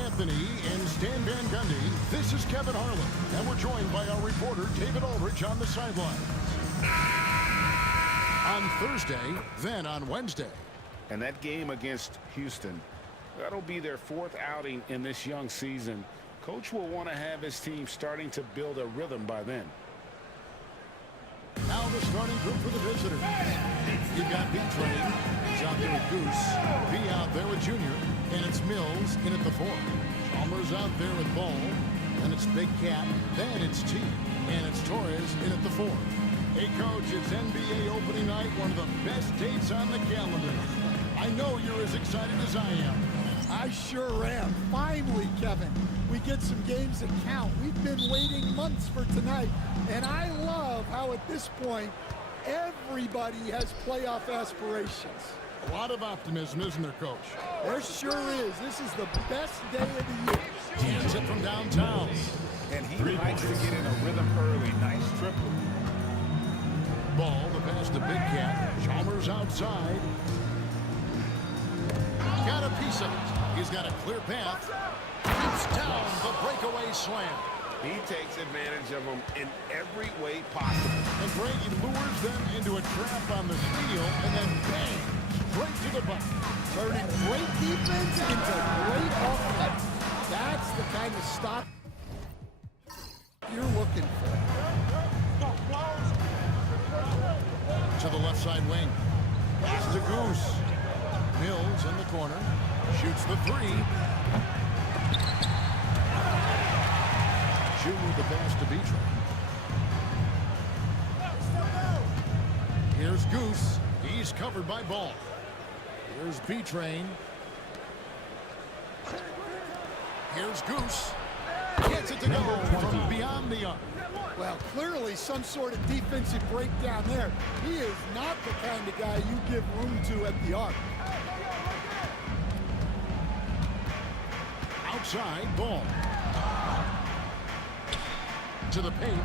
Anthony and Stan Van Gundy. This is Kevin Harlan, and we're joined by our reporter David Aldridge on the sideline. On Thursday, then on Wednesday. And that game against Houston, that'll be their fourth outing in this young season. Coach will want to have his team starting to build a rhythm by then. Now the starting group for the visitors. You've got B-Train. He's out there with Goose. B out there with Junior. And it's Mills in at the 4. Chalmers out there with Ball. Then it's Big Cat. Then it's T. And it's Torres in at the 4. Hey, Coach, it's NBA opening night, one of the best dates on the calendar. I know you're as excited as I am. I sure am. Finally, Kevin, we get some games that count. We've been waiting months for tonight, and I love how at this point, everybody has playoff aspirations. A lot of optimism, isn't there, Coach? There sure is. This is the best day of the year. Hands it from downtown. And he likes to get in a rhythm early. Nice triple. Ball, the pass to Big Cat. Chalmers outside. Got a piece of it. He's got a clear path. Keeps down the breakaway slam. He takes advantage of them in every way possible. And Brady lures them into a trap on the steal, and then bang, straight to the bucket. Turning great defense into great offense. That's the kind of stop you're looking for. To the left side wing. Pass to Goose. Mills in the corner. Shoots the 3. Junior the pass to B-Train. Here's Goose. He's covered by Ball. Here's B-Train. Here's Goose. Gets it to go from beyond the arc. Well, clearly some sort of defensive breakdown there. He is not the kind of guy you give room to at the arc. Outside, Ball. To the paint.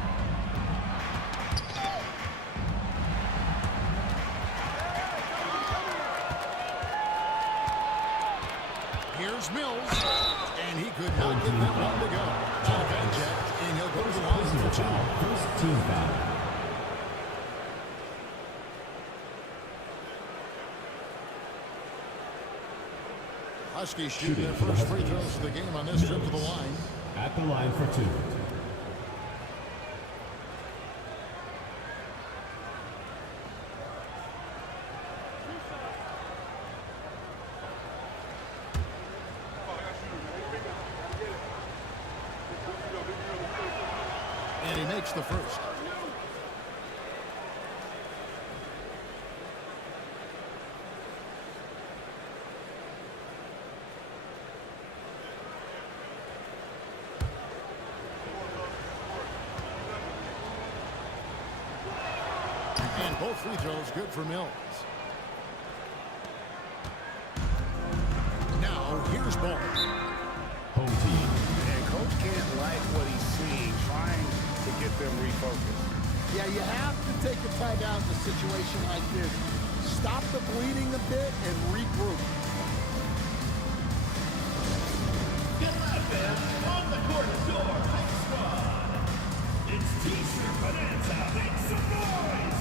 Here's Mills. And he could not get that one to go. Contact, and he'll go to the line for 2. First team foul. Huskies shooting their first free throws of the game on this trip to the line. At the line for 2. And he makes the first. And both free throws good for Mills. Now here's Ball. Home team. And Coach can't like what he's seeing, trying to get them refocused. Yeah, you have to take a timeout in a situation like this. Stop the bleeding a bit and regroup. Get loud, fans. On the court, your hype squad. It's T-shirt Bonanza. Make some noise.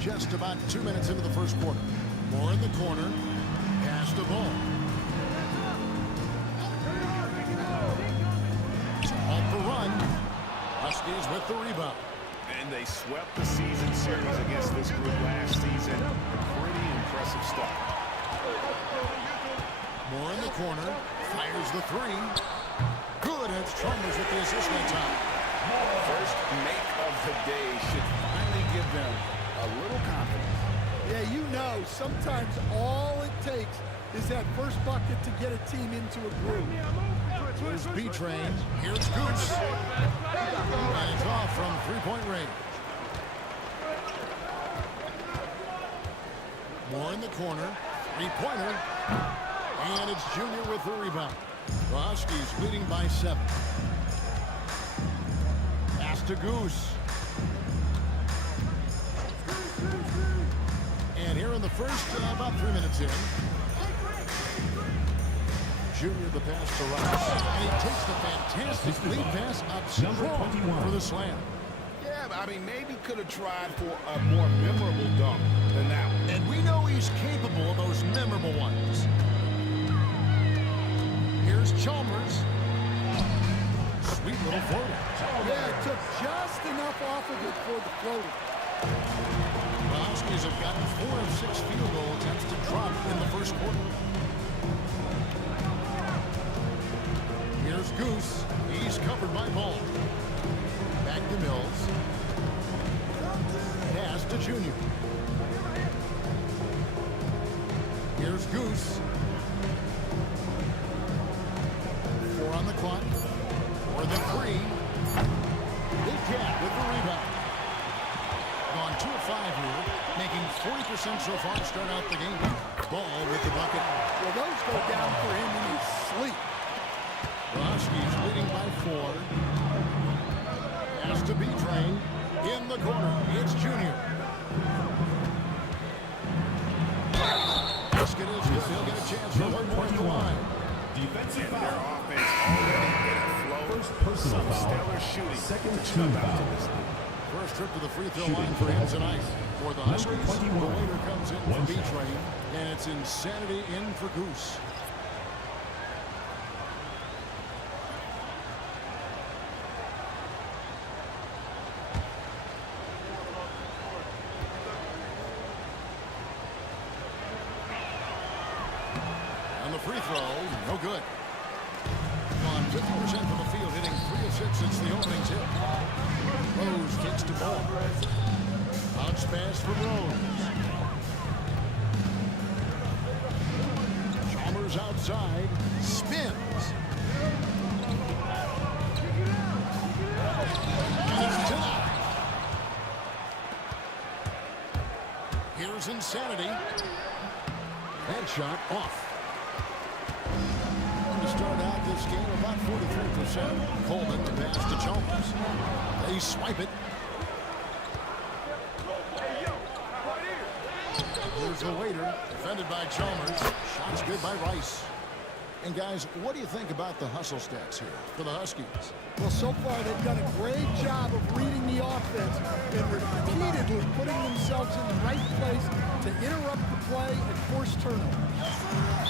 Just about 2 minutes into the first quarter. Moore in the corner. Pass the ball. Off the run. Huskies with the rebound. And they swept the season series against this group last season. Pretty impressive stuff. Moore in the corner. Fires the three. Good. It's Chalmers with the assist that time. First make of the day should finally give them a little confidence. Yeah, you know, sometimes all it takes is that first bucket to get a team into a groove. Here's B-Train. Here's Goose. And it's off from three-point range. Moore in the corner. Three-pointer. And it's Junior with the rebound. The Huskies leading by 7. Pass to Goose. And here in the first, about 3 minutes in. Junior the pass to Rice. And he takes the fantastic lead pass up strong for the slam. Yeah, I mean, maybe could have tried for a more memorable dunk than that one. And we know he's capable of those memorable ones. Here's Chalmers. Sweet little floater. Yeah, it took just enough off of it for the floater. The Huskies have gotten 4 of 6 field goal attempts to drop in the first quarter. Here's Goose. He's covered by Ball. Back to Mills. Pass to Junior. Here's Goose. 4 on the clock. For the 3. Big Cat with the rebound. Gone 2 of 5 here, making 40% so far to start out the game. Ball with the bucket. Well, those go down for him in his sleep. The Huskies leading by 4. Pass to B-Train. In the corner, it's Junior. Basket is good. He'll get a chance for one more at the line. Defensive Their foul. offense already in a flow. First personal Some foul. stellar shooting. Second to team jump out foul. to this game. First trip to the free throw Shooting line for him foul. tonight. For the Number Huskies, 21. the waiter comes in for One shot. B-Train, and it's Insanity in for Goose. And the free throw, no good. Gone 50% from the field, hitting 3 of 6 since the opening tip. Rose takes the ball. Bounce pass for Rose. Chalmers outside. Spins. And it's denied. Here's Insanity. That shot off. To start out this game, about 43%. Coleman, the pass to Chalmers. They swipe it. Here's the waiter, defended by Chalmers. Shots good by Rice. And guys, what do you think about the hustle stats here for the Huskies? Well, so far they've done a great job of reading the offense and repeatedly putting themselves in the right place to interrupt the play and force turnovers.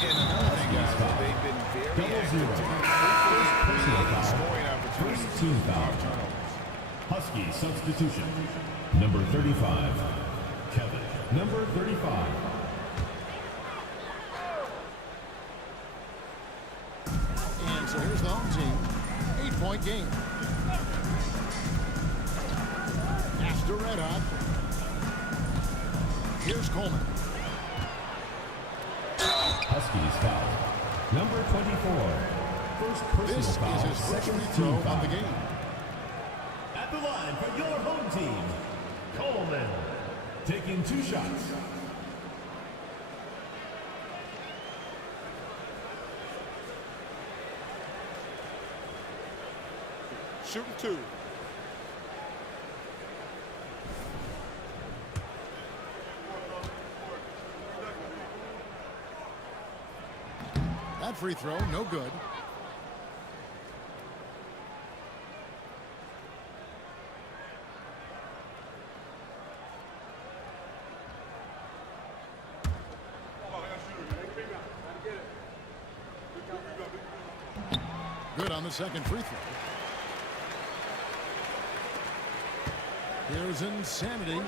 And another thing, guys, they've been very active to creating scoring opportunities. First team foul. Off turnovers. Husky substitution. Number 35. Kevin. Number 35. And so here's the home team. 8-point game. Pass to Red Hot. Here's Coleman. Huskies foul. Number 24. First personal This foul. is his first Second free throw team of foul. the game. At the line for your home team, Coleman. Taking 2 shots. Shooting 2. That free throw, no good. Good on the second free throw. Here's Insanity.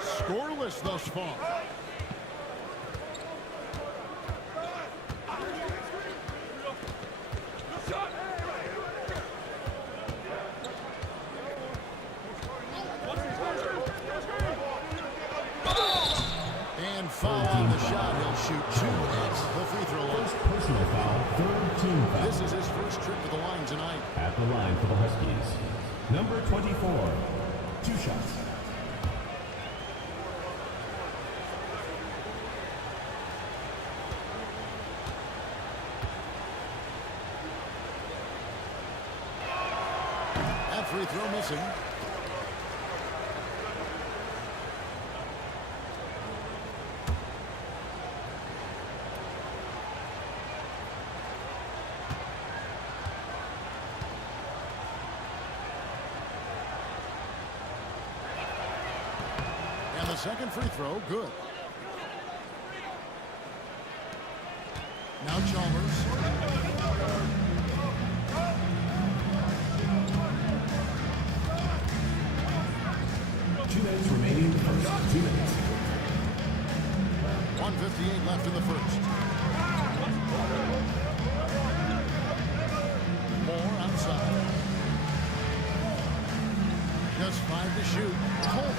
Scoreless thus far. And foul on the shot. He'll shoot 2 at the free throw line. First personal foul, third team foul. This is his first trip to the line tonight. At the line for the Huskies, number 24, 2 shots. That free throw missing. And the second free throw, good. Now Chalmers. 2 minutes remaining in the first. 2 minutes. 1:58 left in the first. Moore outside. Just 5 to shoot. Coleman.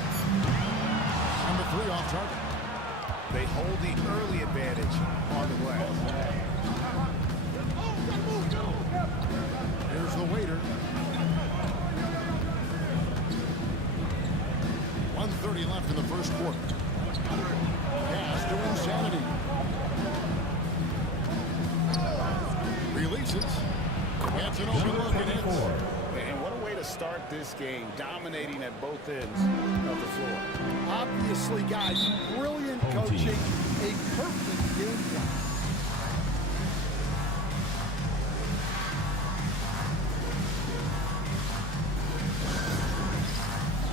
Number 3 off target. They hold the early advantage on the glass. Here's the waiter. 1:30 left in the first quarter. Pass to Insanity. Releases. Gets an open look and hits. And what a way to start this game, dominating at both ends of the floor. Obviously, guys, brilliant coaching, a perfect game plan.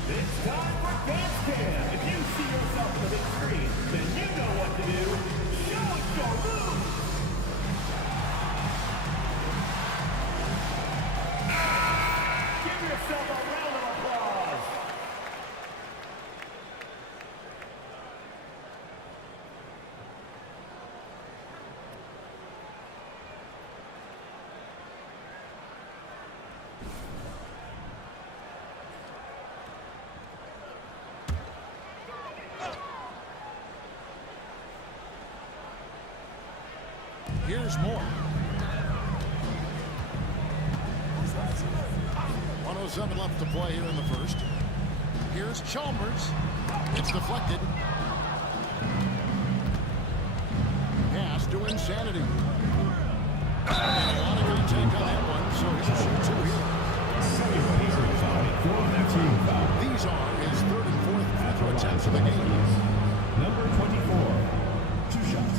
It's time for dance cam. If you see yourself on the big screen, then you know what to do. Show us your moves. Give yourself a round of applause. Here's Moore. 1:07 left to play here in the first. Here's Chalmers. It's deflected. Pass to Insanity. And a lot of contact on that one, so he'll shoot 2 here. These are his 3rd and 4th free throw attempts of the game. Number 24, 2 shots.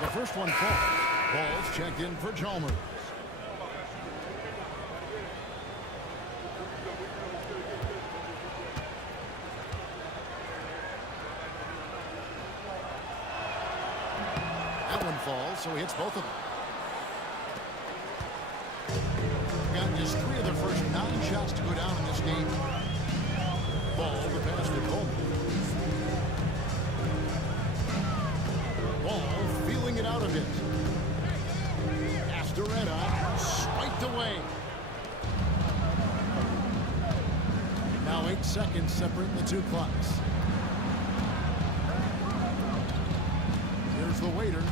The first one falls. Ball's checked in for Chalmers. That one falls, so he hits both of them. Got just 3 of their first 9 shots to go down in this game. Ball, the pass to Coleman. Ball feeling it out a bit. Astoretta swiped away. Now 8 seconds separating the 2 clocks. Here's the waiter.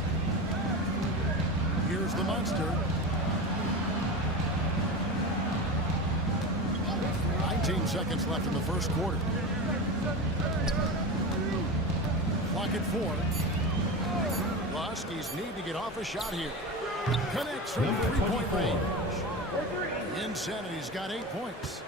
Here's the monster. 19 seconds left in the first quarter. Clock at 4. Huskies need to get off a shot here. Connects from 3-point range. Insanity's got 8 points.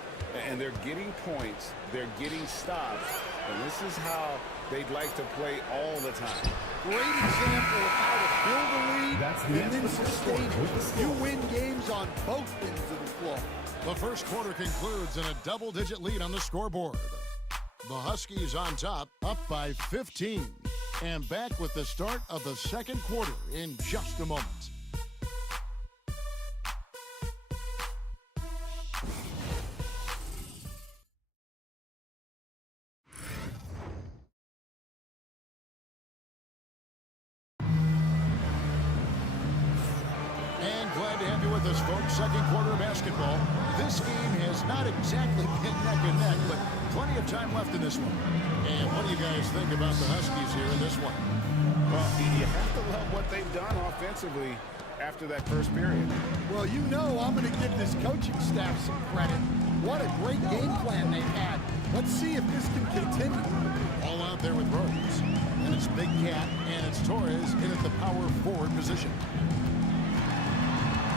And they're getting points. They're getting stops. And this is how they'd like to play all the time. Great example of how to build a lead, That's the and end then of the sustain score with the it. score. You win games on both ends of the floor. The first quarter concludes in a double-digit lead on the scoreboard. The Huskies on top, up by 15. And back with the start of the second quarter in just a moment. Glad to have you with us, folks. Second quarter of basketball. This game has not exactly been neck and neck, but plenty of time left in this one. And what do you guys think about the Huskies here in this one? Well, you have to love what they've done offensively after that first period. Well, you know I'm going to give this coaching staff some credit. What a great game plan they've had. Let's see if this can continue. All out there with Rose. And it's Big Cat, and it's Torres in at the power forward position.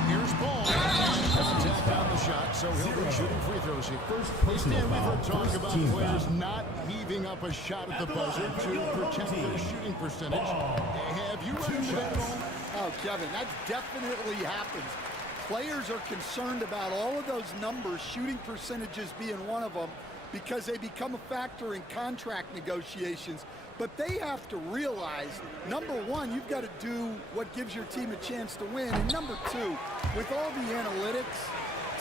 Here's Ball. Contact on the shot, so he'll be shooting free throws here. Stan, we've heard talk about players not heaving up a shot at the buzzer to protect their shooting percentage. Have you run into that at all? Oh, Kevin, that definitely happens. Players are concerned about all of those numbers, shooting percentages being one of them, because they become a factor in contract negotiations. But they have to realize, number one, you've got to do what gives your team a chance to win. And number two, with all the analytics,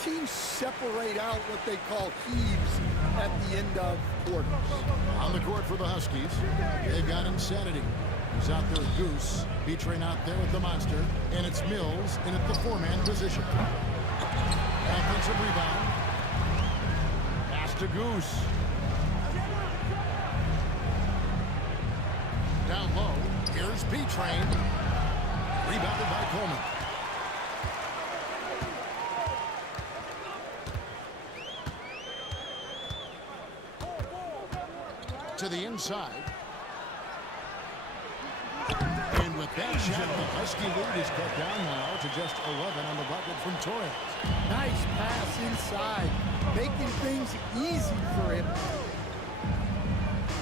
teams separate out what they call heaves at the end of quarters. On the court for the Huskies, they've got Insanity. He's out there with Goose. B-Train out there with the Monster. And it's Mills in at the four-man position. Offensive rebound. Pass to Goose. Down low, here's B-Train. Rebounded by Coleman. To the inside. And with that shot, the Husky lead is cut down now to just 11 on the bucket from Torres. Nice pass inside, making things easy for him.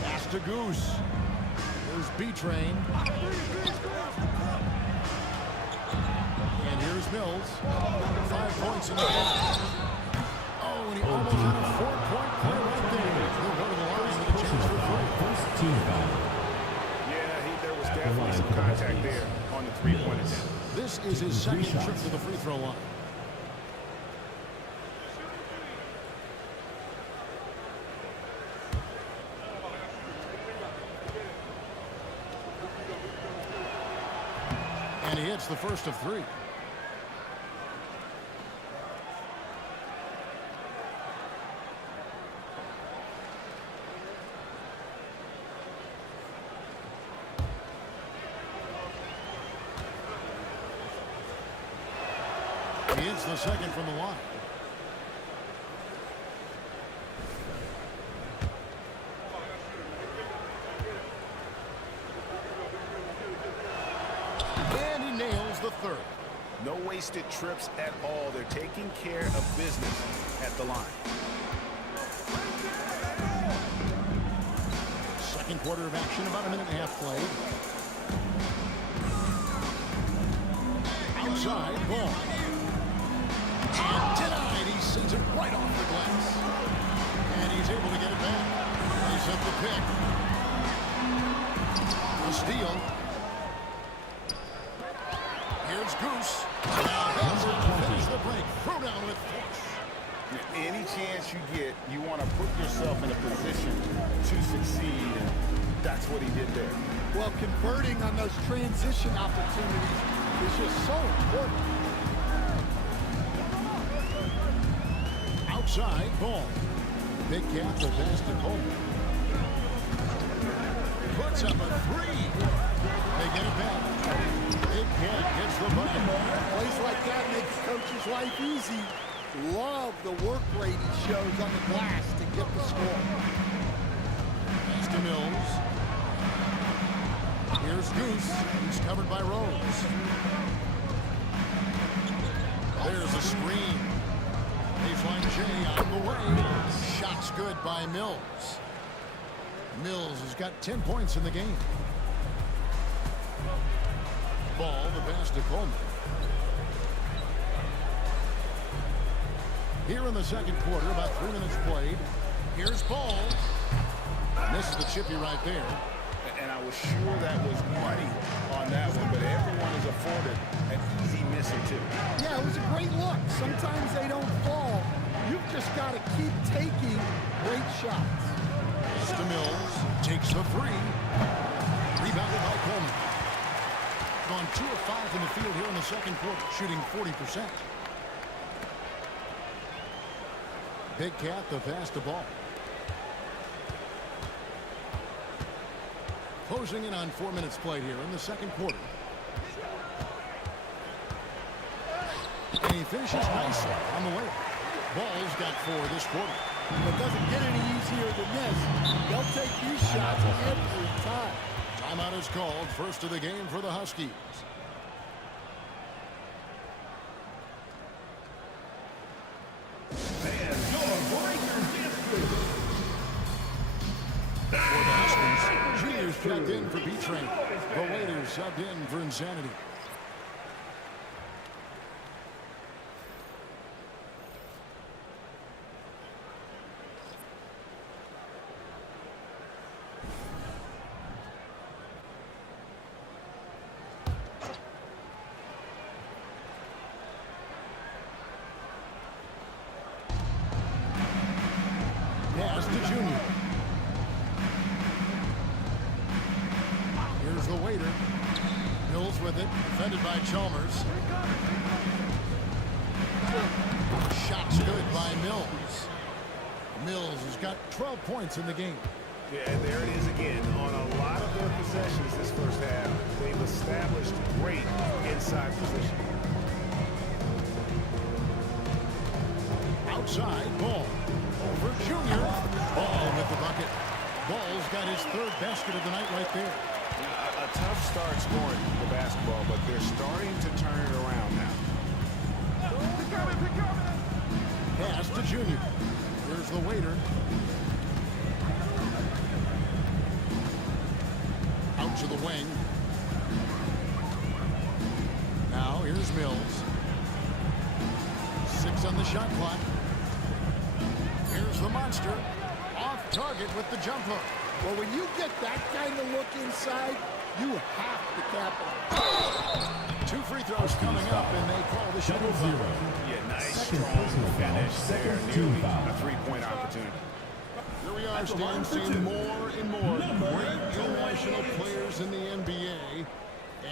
Pass to Goose. Here's B-Train. And here's Mills. 5 points in the game. Oh, and he almost had a 4-point play right there. He'll go to the line with a chance for three. First team foul. Yeah, there was definitely some contact there on the three-point attempt. This is his second trip to the free throw line. And he hits the first of three. He hits the second from the line. And he nails the third. No wasted trips at all. They're taking care of business at the line. Second quarter of action, about a minute and a half played. Outside, Ball. And denied. He sends it right off the glass. And he's able to get it back. He's up the pick. A steal. Here's Goose. Now that's how to finish the break. Throw down with force. Any chance you get, you want to put yourself in a position to succeed, and that's what he did there. Well, converting on those transition opportunities is just so important. Outside, Ball. Big Cat, the pass to Coleman. Puts up a three. They get it back. Big Cat gets the bucket. Plays like that makes coach's life easy. Love the work rate he shows on the glass to get the score. Pass to Mills. Here's Goose. He's covered by Rose. There's a screen. Baseline J out of the way. Shot's good by Mills. Mills has got 10 points in the game. Ball, the pass to Coleman. Here in the second quarter, about 3 minutes played. Here's Ball. Misses the chippy right there. And I was sure that was money on that one, but everyone is afforded an easy miss or two. Yeah, it was a great look. Sometimes they don't fall. You've just got to keep taking great shots. To Mills, takes the three. Rebounded by Coleman. Gone 2 of 5 in the field here in the second quarter, shooting 40%. Big Cat, the pass to Ball. Closing in on 4 minutes played here in the second quarter. And he finishes nicely on the way. Ball's got 4 this quarter. It doesn't get any easier than this. They'll take these shots every time. Timeout is called. First of the game for the Huskies. And your breakers history. For the Huskies, Junior's checked in for B-Train. The Waiters subbed in for Insanity. Pass to Junior. Here's the Waiter. Mills with it. Defended by Chalmers. Shot's good by Mills. Mills has got 12 points in the game. Yeah, and there it is again. On a lot of their possessions this first half, they've established great inside position. Outside, Ball. Over Junior. Ball with the bucket. Ball's got his 3rd basket of the night right there. A tough start scoring the basketball, but they're starting to turn it around now. Pass to Junior. Here's the Waiter. Out to the wing. Now here's Mills. 6 on the shot clock. Here's the monster. Off target with the jump hook. Well, when you get that kind of look inside, you have to capitalize. 2 free throws coming up, and they call the shuttle zero. Yeah, nice, strong finish there. Nearly a 3-point opportunity. Here we are, Stan, seeing more and more great international players in the NBA,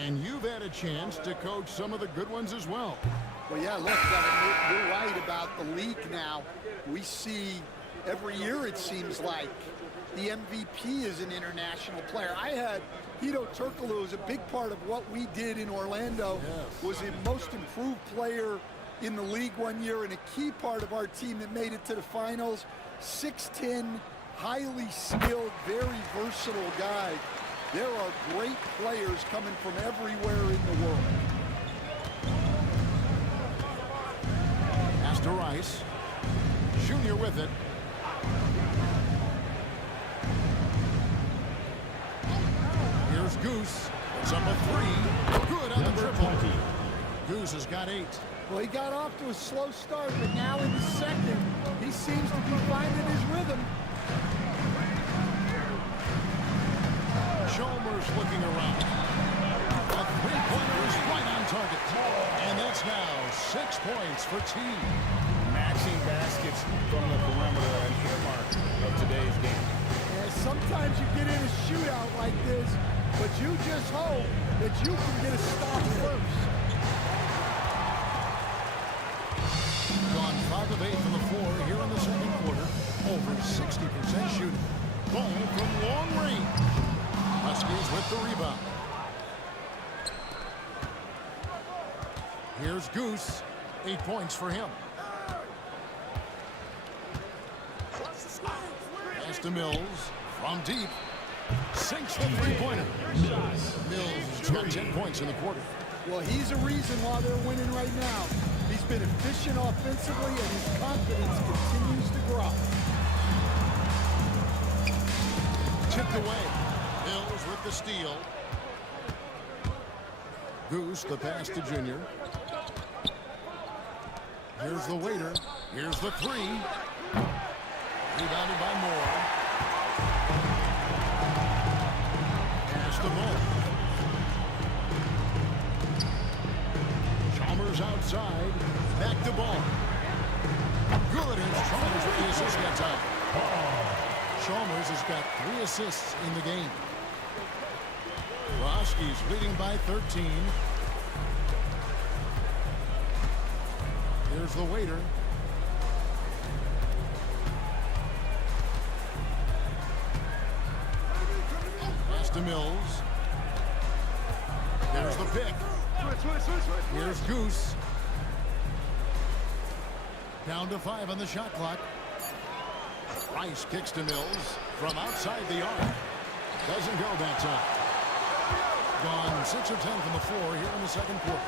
and you've had a chance to coach some of the good ones as well. Well, yeah, look, Kevin, you're right about the league now. We see every year, it seems like, the MVP is an international player. I had Hito Turkoglu was a big part of what we did in Orlando. Yes. Was the most improved player in the league one year and a key part of our team that made it to the finals. 6'10", highly skilled, very versatile guy. There are great players coming from everywhere in the world. Pass to Rice. Junior with it. Here's Goose. It's up a 3. Good on the triple. Goose has got 8. Well, he got off to a slow start, but now in the second, he seems to be finding his rhythm. Chalmers looking around. A 3-pointer is right on target. And that's now 6 points for team. Matching baskets from the perimeter, an earmark of today's game. And sometimes you get in a shootout like this, but you just hope that you can get a stop first. Gone 5 of 8 from the floor here in the second quarter. Over 60% shooting. Ball from long range. Huskies with the rebound. Here's Goose. 8 points for him. Pass to Mills. From deep. Sinks the 3-pointer. Mills has got 10 points in the quarter. Well, he's a reason why they're winning right now. He's been efficient offensively, and his confidence continues to grow. Tipped away. Mills with the steal. Goose, the pass to Junior. Here's the waiter. Here's the three. Rebounded by Moore. Pass to Ball. Chalmers outside. Back to Ball. Good, and Chalmers with the assist that time. Chalmers has got 3 assists in the game. Roski's leading by 13. Here's the waiter. Pass to Mills. There's the pick. Here's Goose. Down to 5 on the shot clock. Rice kicks to Mills from outside the arc. Doesn't go that time. Gone 6 or 10 from the floor here in the second quarter.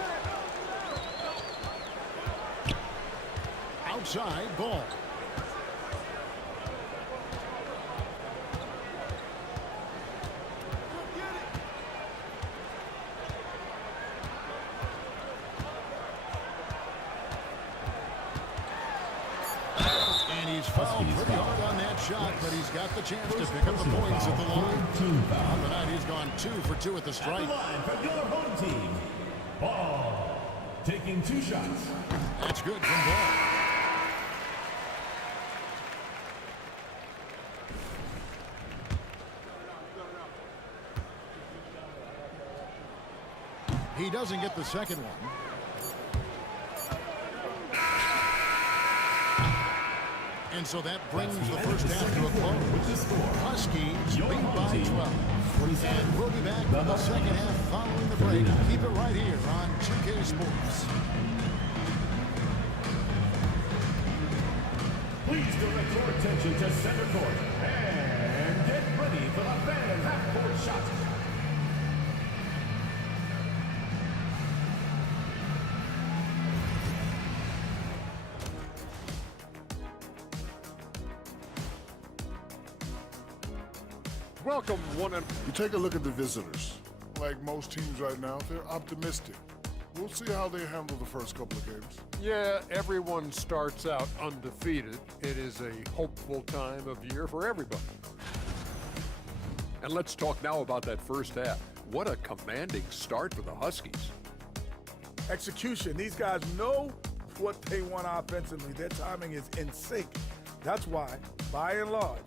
Outside, Ball. And he's fouled pretty hard on that shot, but he's got the chance to pick up the points at the line. On the night, he's gone 2 for 2 at the strike. At the line for your home team. Ball. Taking 2 shots. That's good from Ball. He doesn't get the second one. And so that brings the first half to a close. Huskies lead by 12. And we'll be back for the second half following the break. Keep it right here on 2K Sports. Please direct your attention to center court. And get ready for the fan half-court shot. Welcome, one and... You take a look at the visitors. Like most teams right now, they're optimistic. We'll see how they handle the first couple of games. Yeah, everyone starts out undefeated. It is a hopeful time of year for everybody. And let's talk now about that first half. What a commanding start for the Huskies. Execution. These guys know what they want offensively. Their timing is in sync. That's why, by and large,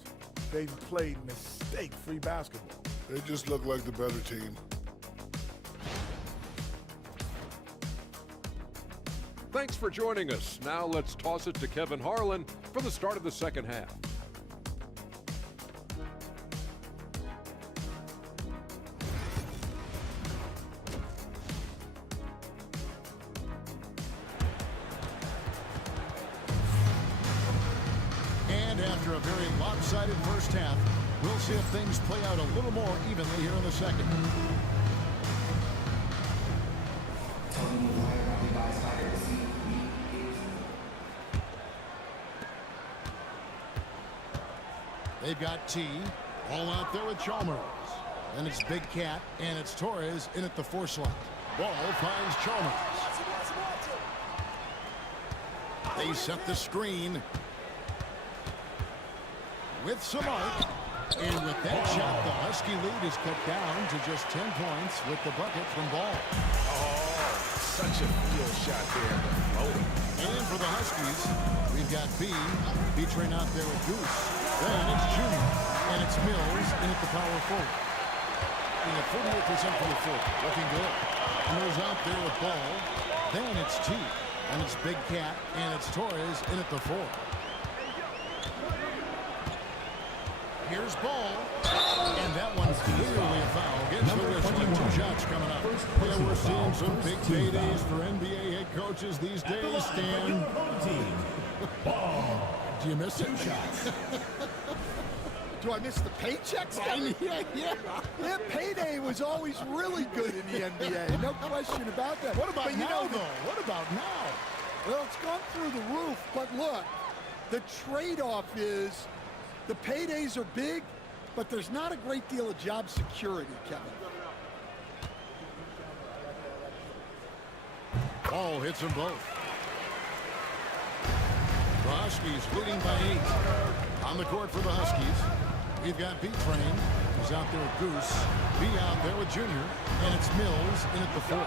they've played mistake-free basketball. They just look like the better team. Thanks for joining us. Now let's toss it to Kevin Harlan for the start of the second half. And after a very lopsided first half, we'll see if things play out a little more evenly here in the second. They've got T. Ball out there with Chalmers. And it's Big Cat, and it's Torres in at the 4 slot. Ball finds Chalmers. They set the screen with some arc. And with that shot, the Husky lead is cut down to just 10 points with the bucket from Ball. Oh, such a field shot there. And for the Huskies, we've got B featuring out there with Goose. Then it's Junior, and it's Mills in at the power forward. In at 48% from the floor, looking good. Mills out there with Ball. Then it's T, and it's Big Cat, and it's Torres in at the 4. Here's Ball, and that one's clearly a foul. Gets the whistle. 2 shots coming up. Yeah, we're seeing some big paydays for NBA head coaches these days, Stan. Do you miss it? Do I miss the paychecks? Yeah, payday was always really good in the NBA. No question about that. What about but now, though? What about now? Well, it's gone through the roof, but look, the trade-off is the paydays are big, but there's not a great deal of job security, Kevin. Ball hits them both. The Huskies leading by 8. On the court for the Huskies, we've got B-Train. He's out there with Goose. B out there with Junior. And it's Mills in at the 4.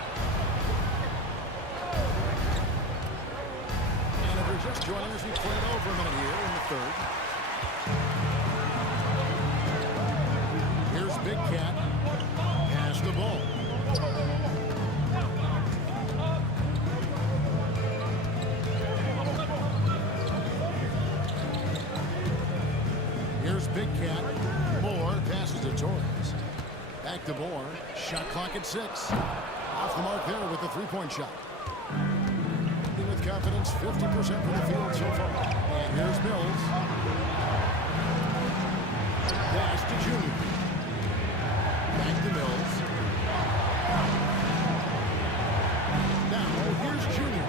And if you're just joining us, we played over a minute here in the 3rd. Here's Big Cat. Pass the ball. Here's Big Cat. Moore passes to Torres. Back to Moore. Shot clock at 6. Off the mark there with the 3-point shot. With confidence, 50% from the field so far. And here's Mills. Pass to Junior. Back to Mills. Now here's Junior.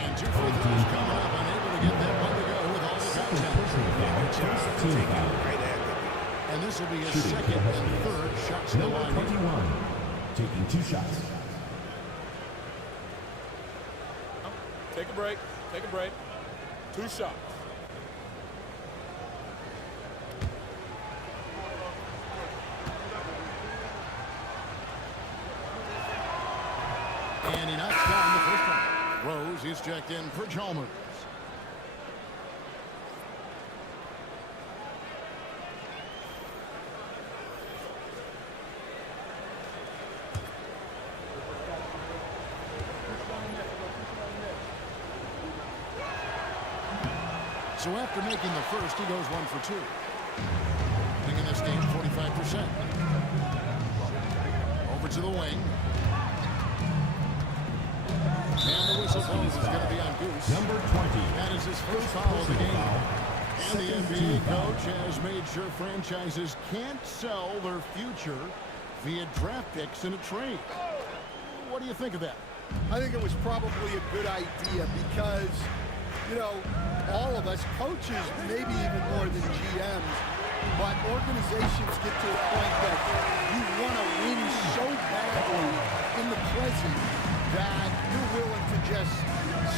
And 2 free throws coming up. Unable to get that one to go with all the contact. And this will be his second and 3rd shots in the line. 21, taking 2 shots. Take a break. Take a break. 2 shots. And he knocks down the first one. Rose, he's checked in for Chalmers. So after making the first, he goes 1 for 2. Making this game 45%. Over to the wing. And the whistle blows. It's going to be on Goose. Number 20. That is his first foul of the game. And the NBA coach has made sure franchises can't sell their future via draft picks in a trade. What do you think of that? I think it was probably a good idea because, you know, all of us, coaches, maybe even more than GMs, but organizations get to a point that you want to win so badly in the present that you're willing to just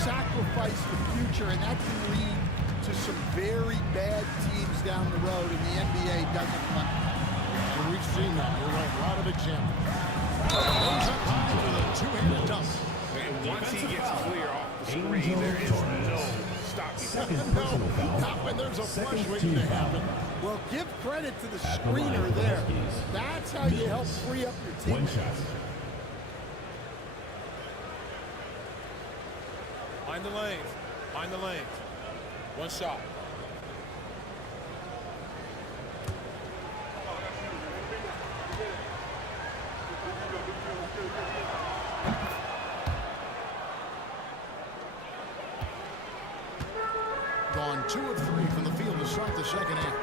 sacrifice the future, and that can lead to some very bad teams down the road, and the NBA doesn't want that. And we've seen that. There are a lot of examples. Goes up high with a two-handed dunk. And once he gets clear off the screen, there is no stopping him. Not when there's a flush waiting to happen. Well, give credit to the screener there. That's how you help free up your team. 1 shot. Mind the lanes. Mind the lanes. 1 shot. Gone 2 of 3 from the field to start the second half.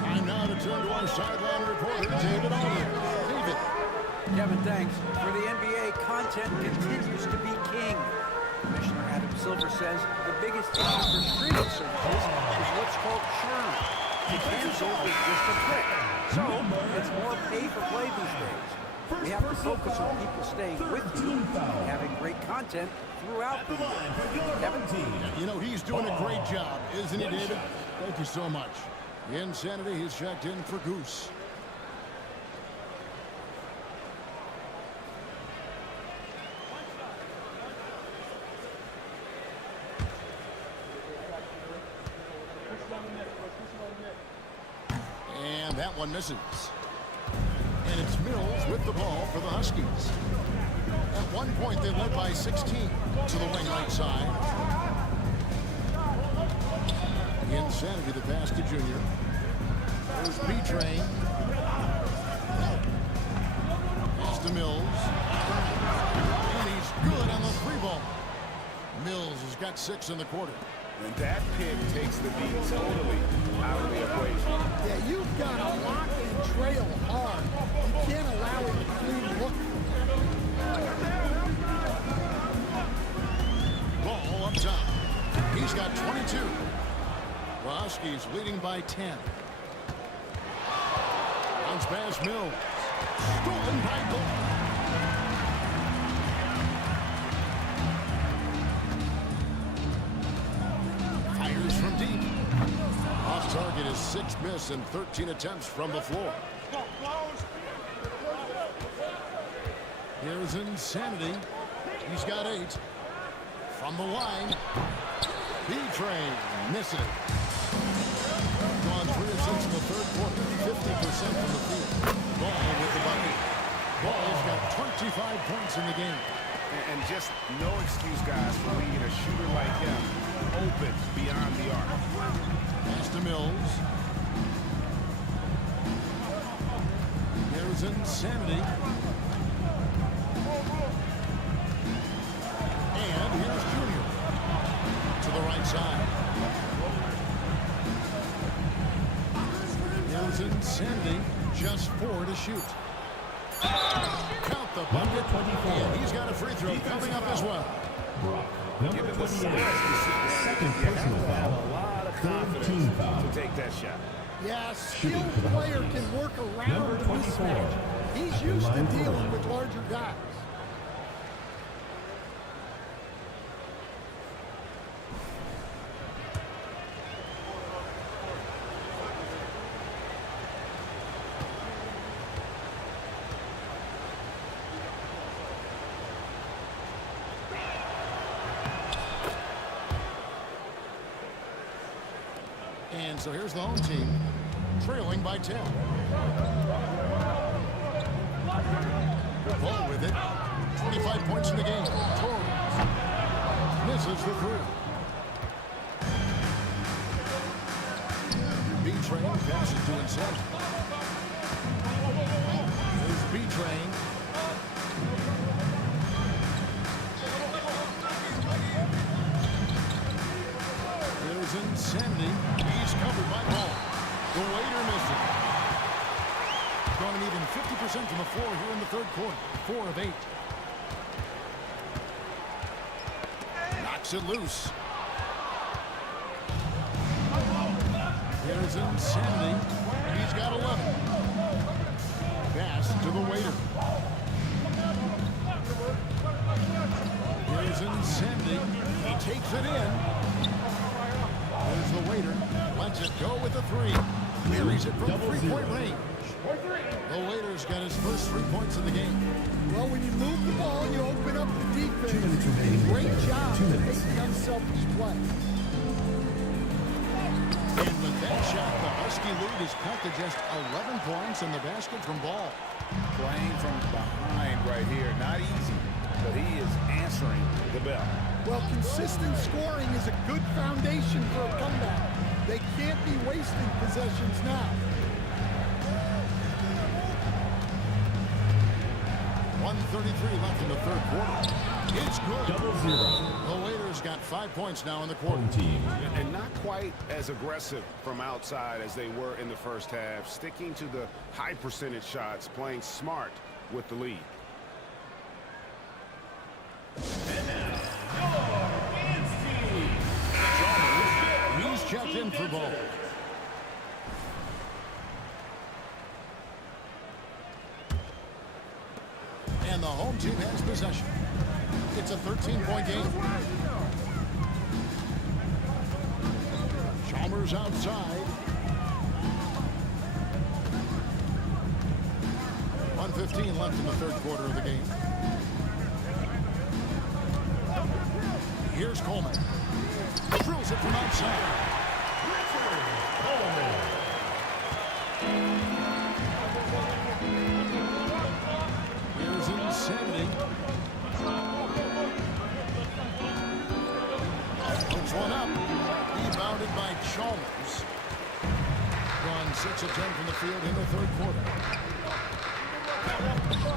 Time now to turn to our sideline reporter, David Aldridge. David. Kevin, thanks. For the NBA, content continues to be king. Commissioner Adam Silver says the biggest issue for streaming services is what's called churn. To cancel is just a click. So, it's more pay-for-play these days. We have to focus on people staying with you and having great content throughout the year. Kevin? You know, he's doing a great job, isn't he, David? Thank you so much. The Insanity, he's checked in for Goose. And that one misses. And it's Mills with the ball for the Huskies. At one point, they led by 16 to the wing right side. The Insanity, the pass to Junior. There's B-Train. Pass to Mills. And he's good on the 3-ball. Mills has got 6 in the quarter. And that pick takes the beat totally out of the equation. Yeah, you've got to lock and trail hard. You can't allow it to clean look. Ball up top. He's got 22. The Huskies leading by 10. Bounce pass Mills. Stolen by Ball. Fires from deep. Off target is 6 miss and 13 attempts from the floor. Here's Insanity. He's got 8. From the line. B-Train missing it. Gone 3 of 6 in the third quarter. 50% from the field. Ball with the bucket. Ball's got 25 points in the game. And just no excuse, guys, for leaving a shooter like him open beyond the arc. Pass to Mills. Here's Insanity. And here's Junior. To the right side. Here's Insanity. Just 4 to shoot. Count the bucket. And he's got a free throw coming up as well. Given the size, you have to have a lot of confidence to take that shot. Yeah, a skilled player can work around the mismatch. He's used to dealing with larger guys. And so here's the home team, trailing by 10. Ball with it. 25 points in the game. Torres misses the 3. B-Train passes to Insanity. Here's B-Train. Here's Insanity. He's covered by Ball. The waiter missing. Gone an even 50% from the floor here in the third quarter. 4 of 8. Knocks it loose. Here's Insanity. He's got 11. Pass to the waiter. Here's Insanity. He takes it in. There's the waiter. Lets it go with a 3. Buries it from 3-point range. The waiter's got his first 3 points in the game. Well, when you move the ball, you open up the defense. Great job to make the unselfish play. And with that shot, the Husky lead is cut to just 11 points in the basket from Ball. Playing from behind right here. Not easy, but he is answering the bell. Well, consistent scoring is a good foundation for a comeback. They can't be wasting possessions now. 1:33 left in the third quarter. It's good. 0-0. The Waiters got 5 points now in the quarter. And not quite as aggressive from outside as they were in the first half. Sticking to the high percentage shots, playing smart with the lead. And now, your Wins team. He's checked in for Ball. And the home team has possession. It's a 13-point game. Chalmers outside. 1:15 left in the third quarter of the game. Here's Coleman. Drills it from outside. Here's Insanity. Puts one up. Rebounded by Chalmers. Gone 6 of 10 from the field in the third quarter.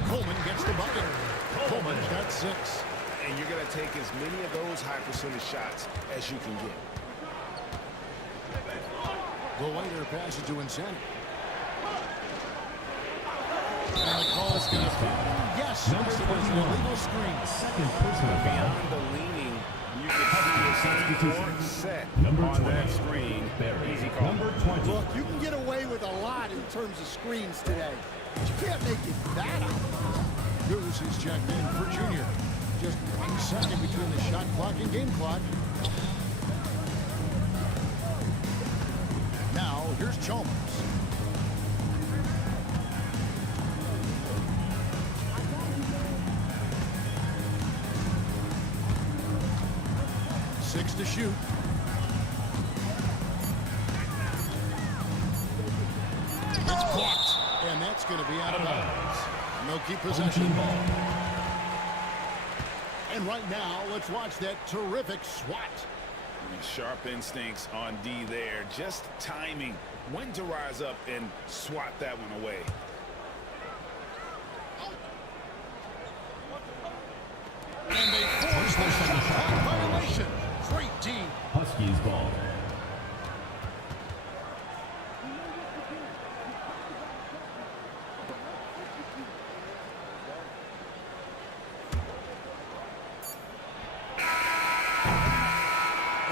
Coleman gets the bucket. Coleman's got 6. And you're going to take as many of those high percentage shots as you can get. The waiter passes to Insanity. And the call's going to be yes. It was an illegal screen. Second personal foul. Beyond the leaning, you set on that screen. Easy call. Number 20. Look, you can get away with a lot in terms of screens today. But you can't make it that out. Goose is checked in for Junior. Just 1 second between the shot clock and game clock. Now, here's Chalmers. Six to shoot. It's blocked, and that's going to be out of bounds. No key possession. And right now, let's watch that terrific swat. Sharp instincts on D there. Just timing when to rise up and swat that one away. And they force the shot clock violation. Great team. Huskies ball.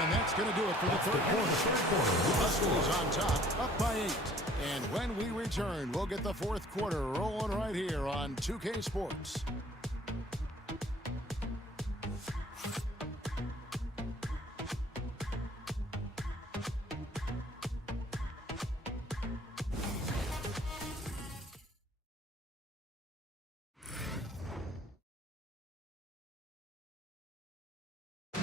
And that's going to do it for the third quarter. The Huskies on top, up by 8. And when we return, we'll get the fourth quarter rolling right here on 2K Sports.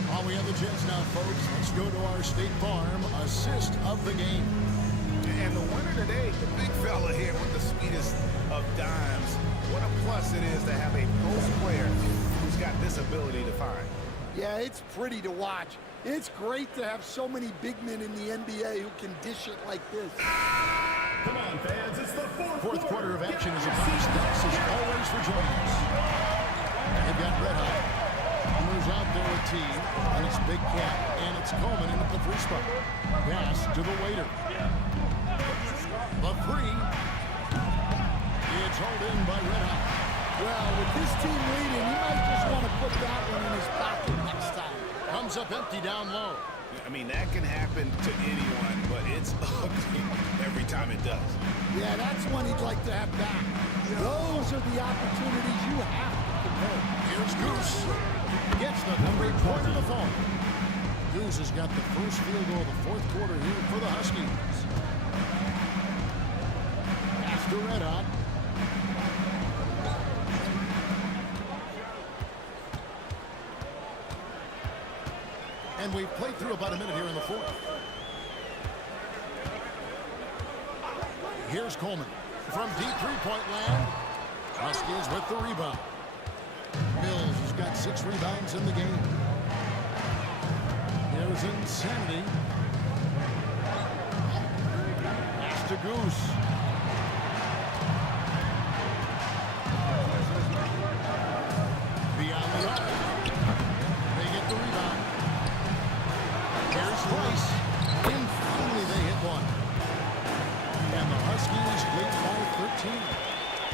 While we have the chance now, folks, let's go to our State Farm assist of the game. And the winner today, the big fella here with the sweetest of dimes. What a plus it is to have a post player who's got this ability to find. Yeah, it's pretty to watch. It's great to have so many big men in the NBA who can dish it like this. Come on, fans. It's the Fourth quarter of action is upon us. Thanks as always for joining us. They've got Red Hot. Moves out there with T, and it's Big Cat, and it's Coleman in at the 3 spot. Pass to the waiter. The 3. It's hauled in by Red Hot. Well, with this team leading, he might just want to put that one in his pocket next time. Comes up empty down low. I mean, that can happen to anyone, but it's ugly every time it does. Yeah, that's one he'd like to have back. Those are the opportunities you have to convert. Here's Goose. Gets the number point of the phone. Goose has got the first field goal of the fourth quarter here for the Huskies. Pass to Red Hot. And we've played through about a minute here in the fourth. Here's Coleman from deep three-point land. Huskies with the rebound. Mills has got 6 rebounds in the game. Here's Insanity. Pass to Goose. Beyond the arc. They get the rebound. Here's Price. And finally they hit one. And the Huskies lead by 13.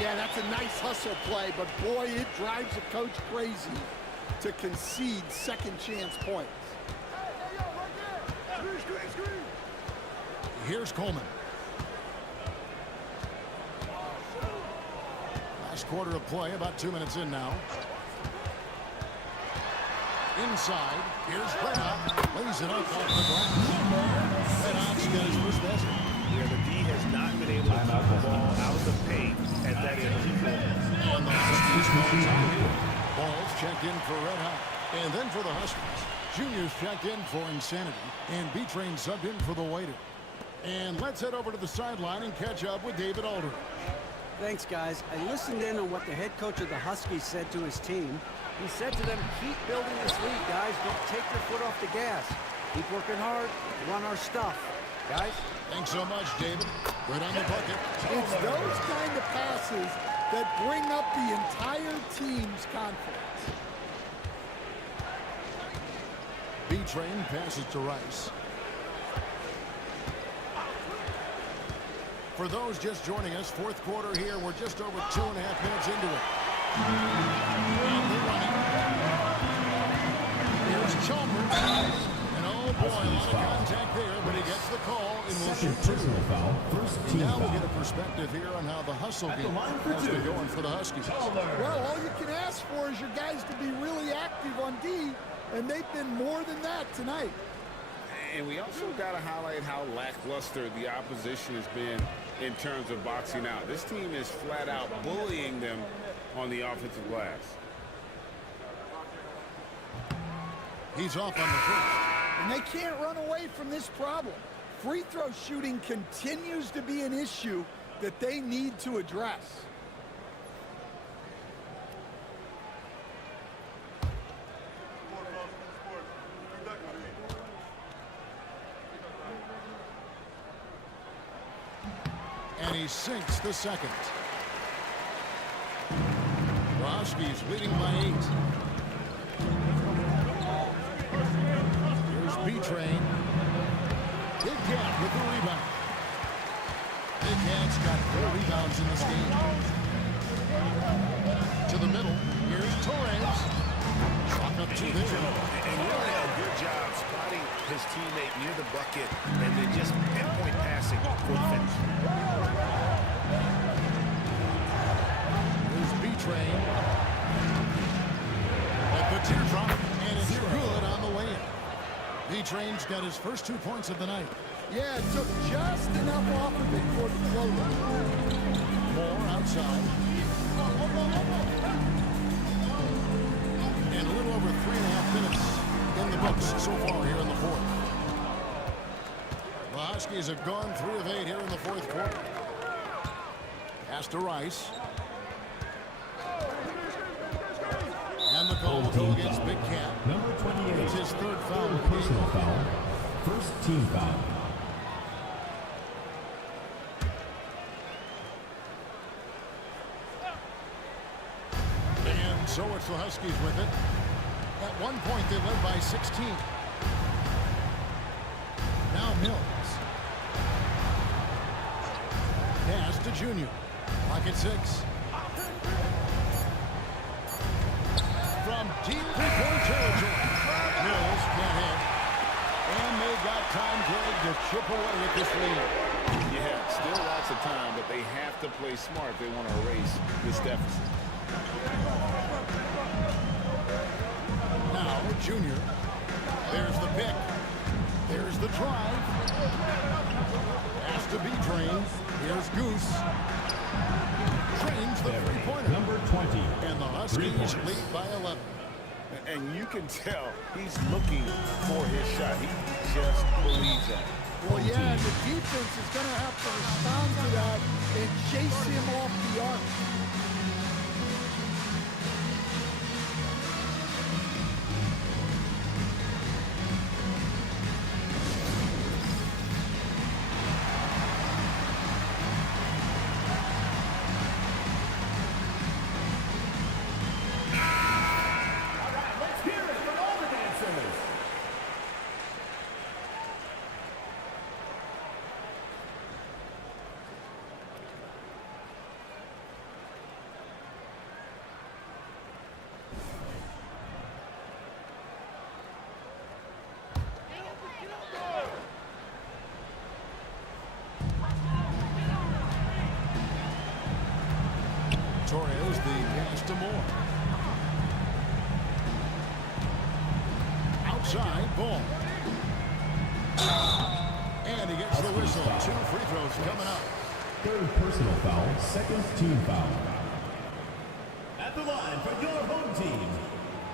Yeah, that's a nice hustle play, but boy, it drives a coach crazy to concede second chance points. Here's Coleman. Last quarter of play, about 2 minutes in now. Inside, here's Red Hot. Lays it up off the glass. Red Hot's got his first basket. Where the D has not been able to keep the ball out of the paint at that end of the floor. And the Huskies go time. Ball's checked in for Red Hot. And then for the Huskies, Junior's checked in for Insanity. And B-Train subbed in for the waiter. And let's head over to the sideline and catch up with David Aldridge. Thanks, guys. I listened in on what the head coach of the Huskies said to his team. He said to them, keep building this lead, guys. Don't take your foot off the gas. Keep working hard. Run our stuff. Guys? Thanks so much, David. Right on the bucket. It's those kind of passes that bring up the entire team's confidence. B-Train passes to Rice. For those just joining us, fourth quarter here. We're just over 2.5 minutes into it. And they're running. Here's Chalmers. Oh, boy, a lot of contact there, but he gets the call and will shoot two. Foul. First team Now we'll foul. get a perspective here on how the hustle game has been going for the Huskies. Well, all you can ask for is your guys to be really active on D, and they've been more than that tonight. And we also got to highlight how lackluster the opposition has been in terms of boxing out. This team is flat out bullying them on the offensive glass. He's off on the first. And they can't run away from this problem. Free throw shooting continues to be an issue that they need to address. And he sinks the second. The Huskies leading by 8. Here's B-Train. Big Cat with the rebound. Big Cat's got 4 rebounds in this game. To the middle. Here's Torres. Shot up 2 there. And really a good job spotting his teammate near the bucket and then just pinpoint passing for the finish. Here's B-Train. At the teardrop, and it's good on the way in. B-Train's got his first 2 points of the night. Yeah, it took just enough off of it for the floater. More outside. And a little over 3.5 minutes in the books so far here in the fourth. The Huskies have gone 3 of 8 here in the fourth quarter. Pass to Rice. And the call will go against Big Cat. Number 28. It's his 3rd foul. Personal foul. First team foul. And so it's the Huskies with it. At one point, they led by 16. Now Mills. Pass to Junior. Clock at 6. From deep three-point territory. Mills can't hit. And they got time, Greg, to chip away at this lead. Yeah, still lots of time, but they have to play smart if they want to erase this deficit. Now, Junior. There's the pick. There's the drive. Pass to B-Train. Here's Goose. Trains the three-pointer. Number 20. And the Huskies lead by 11. And you can tell he's looking for his shot. He just believes that. Well, yeah, the defense is going to have to respond to that and chase him off the arc. Torres, the pass to Moore. Outside, ball. And he gets the whistle. 2 free throws coming up. 3rd personal foul. 2nd team foul. At the line for your home team,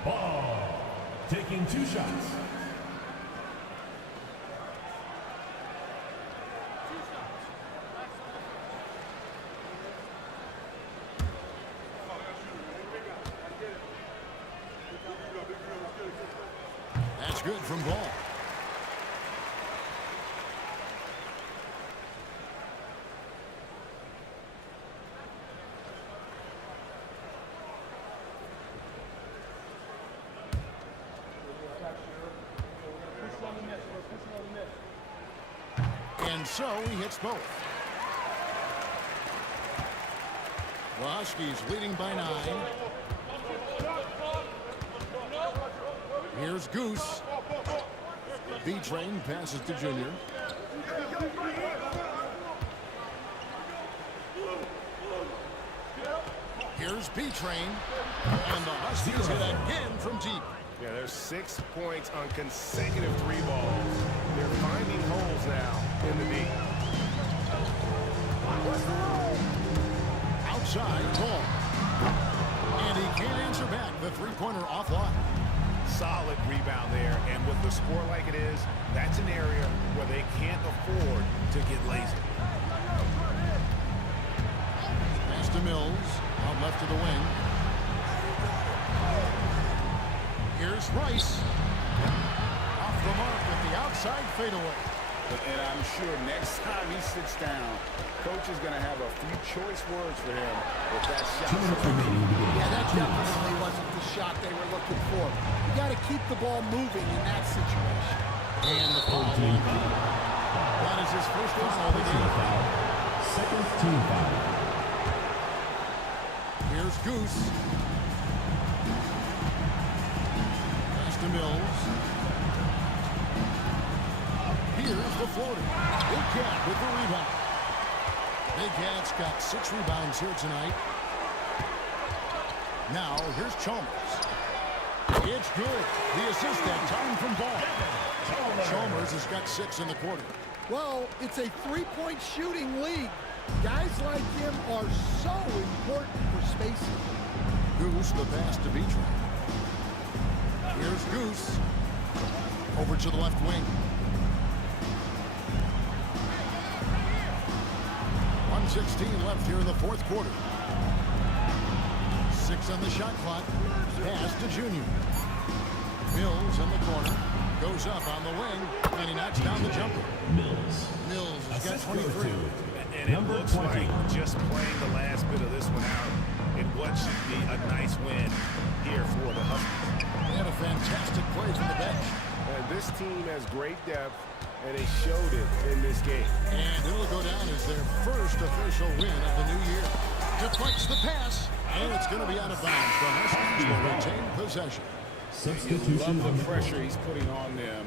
Ball, taking 2 shots. That's good from Ball. And so he hits both. The Huskies leading by 9. Here's Goose. B-Train passes to Junior. Here's B-Train. And the Huskies hit again from deep. Yeah, there's 6 points on consecutive 3 balls. They're finding holes now in the D. Outside, ball. And he can't answer back. The three-pointer offline. Solid rebound there, and with the score like it is, that's an area where they can't afford to get lazy. Pass to Mills, out left to the wing. Here's Rice. Off the mark with the outside fadeaway. And I'm sure next time he sits down, coach is going to have a few choice words for him with that shot. Yeah, that definitely wasn't the shot they were looking for. You got to keep the ball moving in that situation. And the foul. That is his first foul of the game. Second team foul. Here's Goose. Pass to Mills. Here's the floater. Big Cat with the rebound. Big Cat's got 6 rebounds here tonight. Now, here's Chalmers. It's good. The assist that time from Ball. Chalmers has got 6 in the quarter. Well, it's a three-point shooting league. Guys like him are so important for spacing. Goose, the pass to B-Train. Here's Goose. Over to the left wing. 1:16 left here in the fourth quarter. 6 on the shot clock. Pass to Junior. Mills in the corner. Goes up on the wing, and he knocks down the jumper. Mills has got 23. And it looks like just playing the last bit of this one out in what should be a nice win here for the Huskies. They had a fantastic play from the bench. And this team has great depth, and they showed it in this game. And it'll go down as their first official win of the new year. Deflects the pass, and it's going to be out of bounds. The Huskies will retain possession. You love the pressure he's putting on them.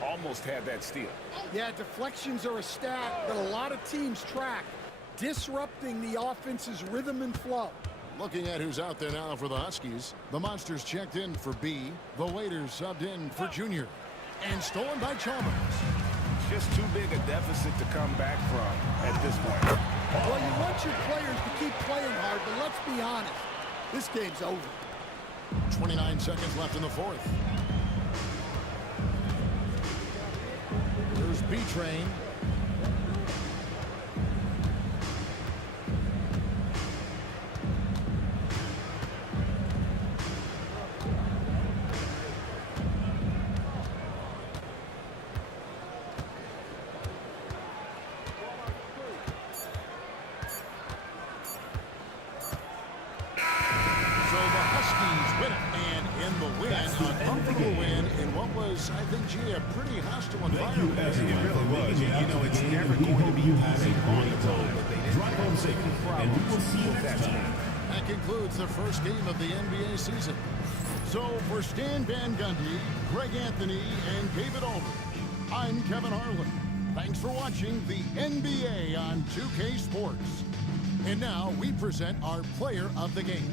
Almost had that steal. Yeah, deflections are a stat that a lot of teams track, disrupting the offense's rhythm and flow. Looking at who's out there now for the Huskies, the Monsters checked in for B. The Waiters subbed in for Junior. And stolen by Chalmers. Just too big a deficit to come back from at this point. Well, you want your players to keep playing hard, but let's be honest, this game's over. 29 seconds left in the fourth. Here's B-Train. I think, G, a pretty hostile environment. It really was. You know, it's never going to be easy on the road, but they didn't have the same problems with that team. That concludes the first game of the NBA season. So for Stan Van Gundy, Greg Anthony, and David Aldridge, I'm Kevin Harlan. Thanks for watching the NBA on 2K Sports. And now we present our player of the game.